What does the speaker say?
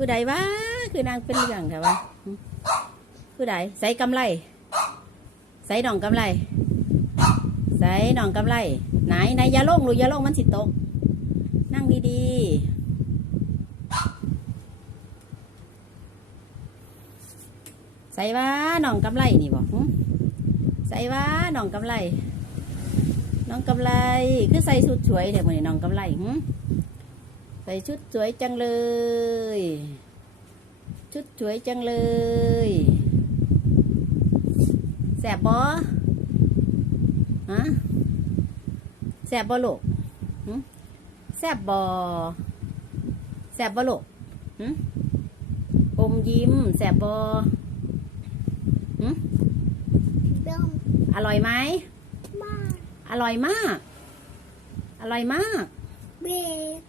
ผู้ใดวะคือนางเป็นเรื่องค่ะวะหึผู้ใดใส่กำไร ใส่ดองกำไร ใส่ดองกำไร ไหนไหนยาโลงลูกอยาโลงมันสิตก นั่งดีๆ ใส่ว่าน้องกำไรนี่บอกใส่ว่าน้องกำไร น้องกำไร คือใส่ชุดสวยแต่มือนี้น้องกำไรหึใส่ชุดสวยจังเลย ชุดสวยจังเลยแสบบอฮะแสบบอลูกหึแสบบอแสบบอลูกหึอมยิ้มแสบบอหึดมอร่อยไหมมากอร่อยมาก อร่อยมากเบน